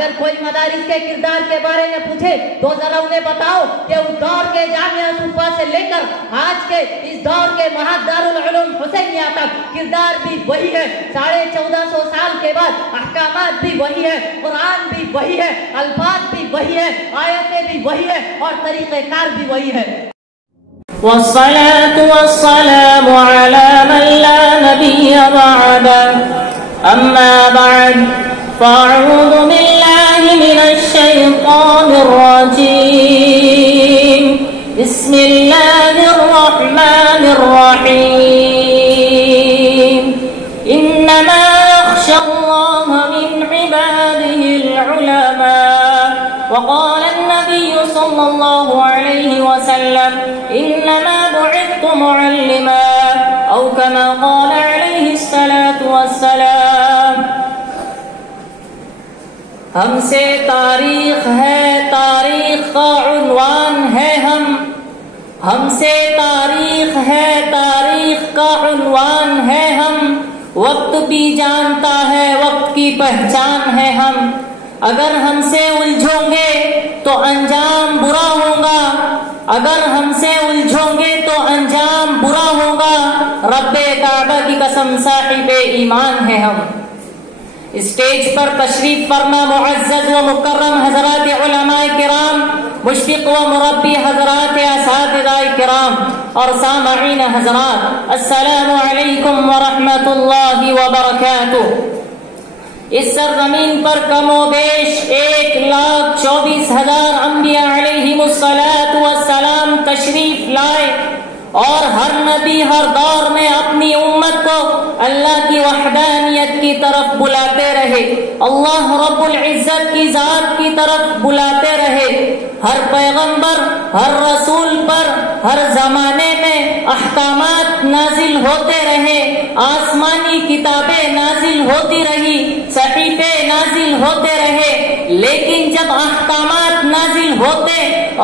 اگر کوئی مدارس کے کردار کے بارے میں پوچھے تو ذرا انہیں بتاؤ کہ اس دور کے جامعہ صوفہ سے لے کر آج کے اس دور کے مہد دارالعلوم حسینیہ تک کردار بھی وہی ہے. 1450 سال کے بعد احکامات بھی وہی ہے, قرآن بھی وہی ہے, الفاظ بھی وہی ہے, آیتیں بھی وہی ہے اور طریقہ کار بھی وہی ہے. والصلاة والسلام على من لا نبي بعده أما بعد فأعوذ بالله من الشيطان الرجيم بسم الله الرحمن الرحيم إنما يخشى الله من عباده العلماء وقال النبي صلى الله عليه وسلم إنما بعثت معلما أو كما قال عليه الصلاة والسلام. ہم سے تاریخ ہے, تاریخ کا عنوان ہے ہم سے تاریخ ہے, تاریخ کا عنوان ہے ہم. وقت بھی جانتا ہے, وقت کی پہچان ہے ہم. اگر ہم سے الجھو گے تو انجام برا ہوگا, اگر ہم سے الجھو گے تو انجام برا ہوگا. رب کعبہ کی قسم صاحب ایمان ہے ہم. اسٹیج پر تشریف فرما معزز و مکرم حضرات علماء کرام, مشفق و مربی حضرات اساتذہ کرام اور سامعین حضرات, السلام علیکم ورحمۃ اللہ وبرکاتہ. اس سرزمین پر کم و بیش 1,24,000 انبیاء علیہم الصلاۃ والسلام تشریف لائے اور ہر نبی ہر دور میں اپنی امت کو اللہ کی وحدانیت کی طرف بلاتے رہے, اللہ رب العزت کی ذات کی طرف بلاتے رہے. ہر پیغمبر, ہر رسول پر ہر زمانے میں احکامات نازل ہوتے رہے, آسمانی کتابیں نازل ہوتی رہی, صحیفے نازل ہوتے رہے. لیکن جب احکامات نازل ہوتے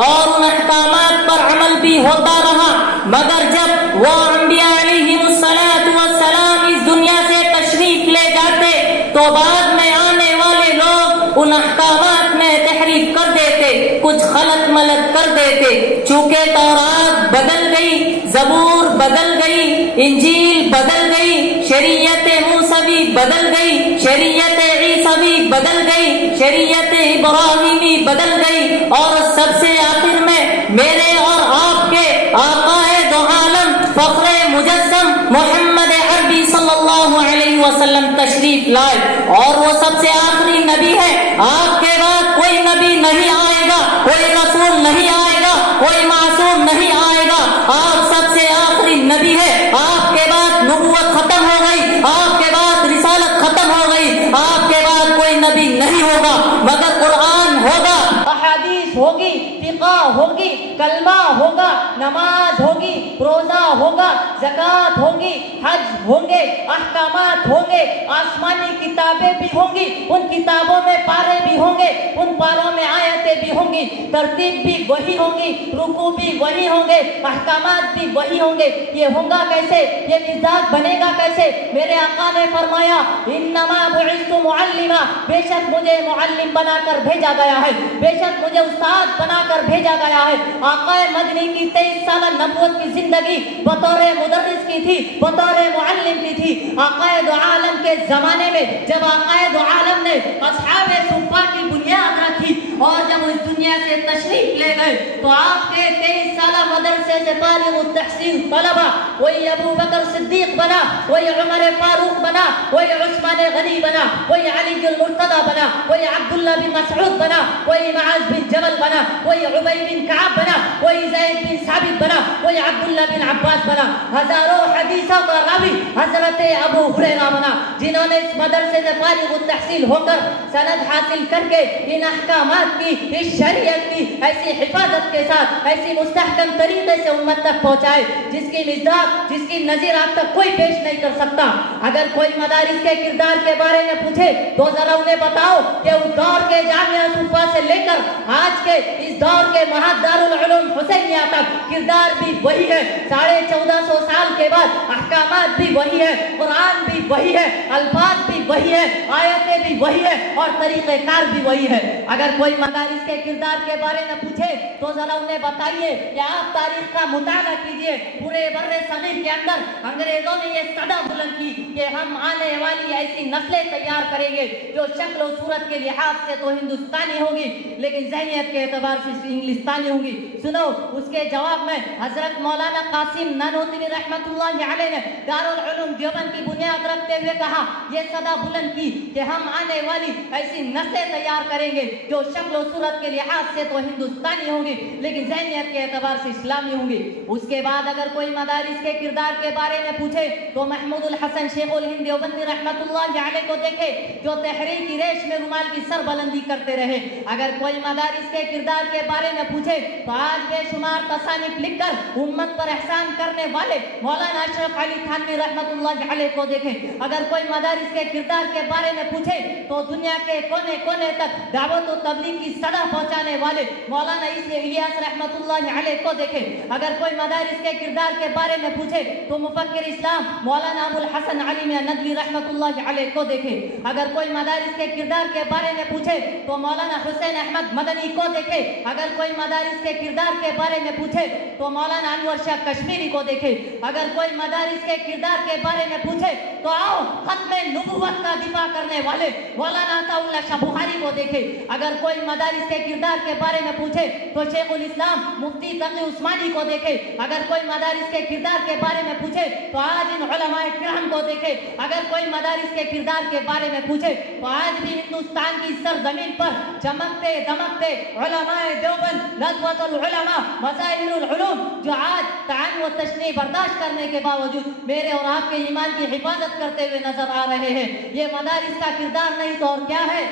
اور ان احکامات پر عمل بھی ہوتا رہا, مگر جب وہ انبیاء علیہم الصلاۃ والسلام اس دنیا سے تشریف لے جاتے تو بعد میں آنے والے لوگ ان احکامات میں تحریف کر دیتے, کچھ خلط ملط کر دیتے. چونکہ تورات بدل گئی, زبور بدل گئی, انجیل بدل گئی, شریعت موسوی بدل گئی, شریعت عیسوی بدل گئی, شریعت ابراہیمی بدل گئی, اور سب سے آخر میں میرے اور آپ کے آقا دو عالم فخر مجسم محمد عربی صلی اللہ علیہ وسلم تشریف لائے, اور وہ سب سے آخری نبی ہے. آپ کے بعد کوئی نبی نہیں آئے گا, کوئی رسول نہیں آئے گا, کوئی معصوم نہیں آئے گا. آپ سب سے آخری نبی ہے. آپ کے بعد نبوت ختم ہو گئی, آپ کے بعد رسالت ختم ہو گئی, آپ کے بعد کوئی نبی نہیں ہوگا مگر قرآن ہوگا, احادیث ہوگی, فقہ ہوگی, کلمہ ہوگا, نماز ہوگی, روزہ ہوگا, زکوٰۃ ہوگی, حج ہوں گے, احکامات ہوں گے, آسمانی کتابیں بھی ہوں گی, ان کتابوں میں پارے بھی ہوں گے, ان پاروں میں آیتیں بھی ہوں گی, ترتیب بھی وہی ہوگی, رکوع بھی وہی ہوں گے, احکامات بھی وہی ہوں گے. یہ ہوگا کیسے, یہ مزاج بنے گا کیسے؟ میرے آقا نے فرمایا انما بعثت معلما, بے شک مجھے معلم بنا کر بھیجا گیا ہے, بے شک مجھے استاد بنا کر بھیجا گیا ہے. آقا مدنی کی 23 سالہ نبوت کی زندگی بطور مدرس کی تھی, بطور معلم کی تھی. آقا دو عالم کے زمانے میں جب آقا دو عالم نے اصحاب صفہ کی بنیاد رکھی اور جب اس دنیا سے تشریف لے گئے تو آپ کے 23 سالہ مدرسے سے فارغ التحصیل طلبہ, کوئی ابو بکر صدیق بنا, کوئی عمر فاروق بنا, کوئی عثمان غنی بنا, کوئی علی المرتضی بنا, کوئی عبداللہ بن مسعود بنا, کوئی معاذ بن جبل بنا, کوئی عبی بن کعب بنا, کوئی زید بن ثابت بنا, کوئی عبداللہ بن عباس بنا. ہزاروں حدیثوں کا راوی حضرت ابو ہریرہ بنا, جنہوں نے اس مدرسے سے فارغ التحصیل ہو کر سند حاصل کر کے ان احکامات کی, اس شریعت کی ایسی حفاظت کے ساتھ ایسی مستحکم طریقے سے امت تک پہنچائے جس کی مصداق, جس کی نظیر آج تک کوئی پیش نہیں کر سکتا. اگر کوئی مدارس کے کردار کے بارے میں پوچھے تو ذرا انہیں بتاؤ کہ اس دور کے جامعہ صوفہ سے لے کر آج کے اس دور کے مہد دارالعلوم حسینیہ تک کردار بھی وہی ہے. 1450 سال کے بعد احکامات بھی وہی ہے, قرآن بھی وہی ہے, الفاظ بھی وہی ہے, آیتیں بھی وہی ہے اور طریقہ کار بھی وہی ہے. اگر کوئی مدارس کے کردار کے بارے میں پوچھے تو ذرا انہیں بتائیے کہ آپ تاریخ کا مطالعہ کیجئے. پورے بر صغیر کے اندر انگریزوں نے یہ صدا بلند کی کہ ہم آنے والی ایسی نسلیں تیار کریں گے جو شکل و صورت کے لحاظ سے تو ہندوستانی ہوگی لیکن ذہنیت کے اعتبار سے انگلستانی ہوگی. سنو اس کے جواب میں حضرت مولانا قاسم نانوتوی رحمت اللہ علیہ نے دارالعلوم دیوبند کی بنیاد رکھتے ہوئے کہا, یہ صدا بلند کی کہ ہم آنے والی ایسی نسلیں تیار کریں گے جو شکل و صورت کے لحاظ سے تو ہندوستانی ہوں گی لیکن ذہنیت کے اعتبار سے اسلامی ہوں گی. اس کے بعد اگر کوئی مدارس کے کردار کے بارے میں پوچھے تو محمود الحسن شیخ الہند دیوبندی رحمت اللہ علیہ کو دیکھے جو تحریر کی ریش میں رومال کی سر بلندی کرتے رہے. اگر کوئی مدارس کے کردار کے بارے میں پوچھے تو آج بے شمار تصانیف لکھ کر امت پر احسان کرنے والے مولانا اشرف علی تھانوی رحمت اللہ علیہ کو دیکھیں. اگر کوئی مدارس کے کردار کے بارے میں پوچھے تو دنیا کے کونے کونے تک دعوت و تبلیغ کی صدا پہنچانے والے مولانا الیاس رحمت اللہ علیہ کو دیکھیں. اگر کوئی مدارس کے کردار کے بارے میں پوچھے تو مفکر اسلام مولانا ابو الحسن علی میاں ندوی رحمت اللہ علیہ کو دیکھیں. اگر کوئی مدارس کے کردار کے بارے میں پوچھے تو مولانا حسین احمد مدنی کو دیکھے. اگر کوئی مدارس کے کردار کے بارے میں پوچھے تو مولانا انور شاہ کشمیری کو دیکھے. اگر کوئی مدارس کے کردار کے بارے میں پوچھے تو آؤ ختم نبوت کا دفاع کرنے والے مولانا عطا اللہ شاہ بخاری کو دیکھے. اگر کوئی مدارس کے کردار کے بارے میں پوچھے تو شیخ الاسلام مفتی تقی عثمانی کو دیکھے. اگر کوئی مدارس کے کردار کے بارے میں پوچھے تو آج ان علماء کرام کو دیکھے. اگر کوئی مدارس کے کردار کے بارے میں پوچھے تو آج بھی ہندوستان کی سرزمین پر چمکتے دمکتے علماء دیوبند, ندوۃ العلماء, مظاہر العلوم جو آج طعن و تشنیع برداشت کرنے کے باوجود میرے اور آپ کے ایمان کی حفاظت کرتے ہوئے نظر آ رہے ہیں. یہ مدارس کا کردار نہیں تو اور کیا ہے؟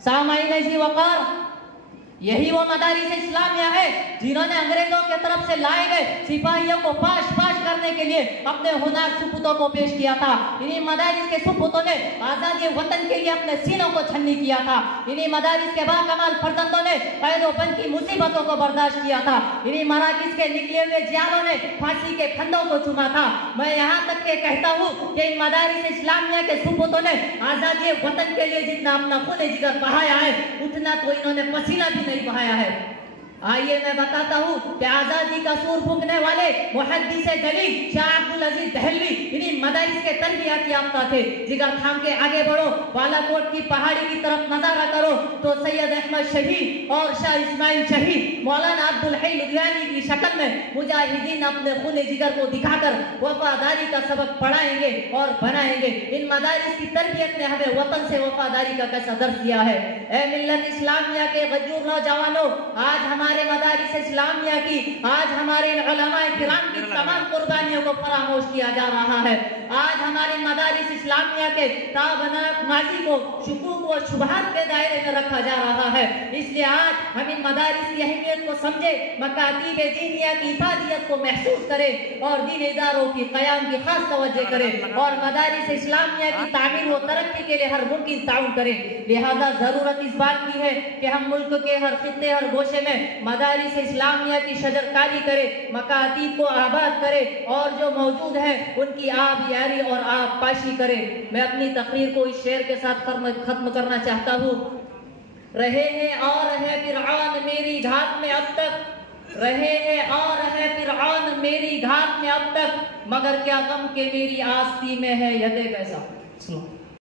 سامعین ذی وقار, یہی وہ مدارس اسلامیہ ہے جنہوں نے انگریزوں کے طرف سے لائے گئے سپاہیوں کو پاش پاش کرنے کے لیے اپنے ہنر سپوتوں کو پیش کیا تھا. انہی مدارس کے سپوتوں نے آزادی وطن کے لیے اپنے سینوں کو چھنی کیا تھا. انہی مدارس کے باکمال فرزندوں نے قید و بند کی مصیبتوں کو برداشت کیا تھا. انہی مراکز کے نکلے ہوئے جیالوں نے پھانسی کے پھندوں کو چوما تھا. میں یہاں تک کہ کہتا ہوں کہ ان مدارس اسلامیہ کے سپوتوں نے آزادی وطن کے لیے جتنا اپنا خون جگر بہایا ہے اتنا تو انہوں نے پسینہ بھی نہیں بہایا ہے. آئیے میں بتاتا ہوں کہ آزادی کا سور پھونکنے والے محدث جلیل شاہ عبدالعزیز دہلوی انہی مدارس کے تربیتی یافتہ تھے. جگر تھام کے آگے بڑھو, بالا کوٹ کی پہاڑی کی طرف نظارہ کرو تو سید احمد شہید اور شاہ اسماعیل شہید مولانا عبدالحی لدھیانوی کی شکل میں مجاہدین اپنے خون جگر کو دکھا کر وفاداری کا سبق پڑھائیں گے اور بنائیں گے. ان مدارس کی تربیت نے ہمیں وطن سے وفاداری کا کیسا درس دیا ہے. اے ملت اسلامیہ کے غیور نوجوانوں, آج ہمارے مدارس اسلامیہ کی, آج ہمارے علماء کرام کی تمام قربانیوں کو فراموش کیا جا رہا ہے. آج ہمارے مدارس اسلامیہ کے تابناک ماضی کو شکوک و شبہات کے دائرے میں رکھا جا رہا ہے. اس لیے آج ہم ان مدارس کی اہمیت کو سمجھے, مکاتیب دینیہ کی افادیت کو محسوس کرے اور دین اداروں کی قیام کی خاص توجہ کرے اور مدارس اسلامیہ کی تعمیر و ترقی کے لیے ہر ممکن تعاون کرے. لہذا ضرورت اس بات کی ہے کہ ہم ملک کے ہر خطے ہر گوشے میں مدارس اسلامیہ کی شجرکاری کرے, مکاتیب کو آباد کرے اور جو موجود ہیں ان کی آب یاری اور آب پاشی کرے. میں اپنی تقریر کو اس شعر کے ساتھ ختم کرنا چاہتا ہوں. رہے ہیں اور ہے فرعون میری گھات میں اب تک, رہے ہیں اور ہے فرعون میری گھات میں اب تک, مگر کیا غم کہ میری آستی میں ہے ید پیسہ.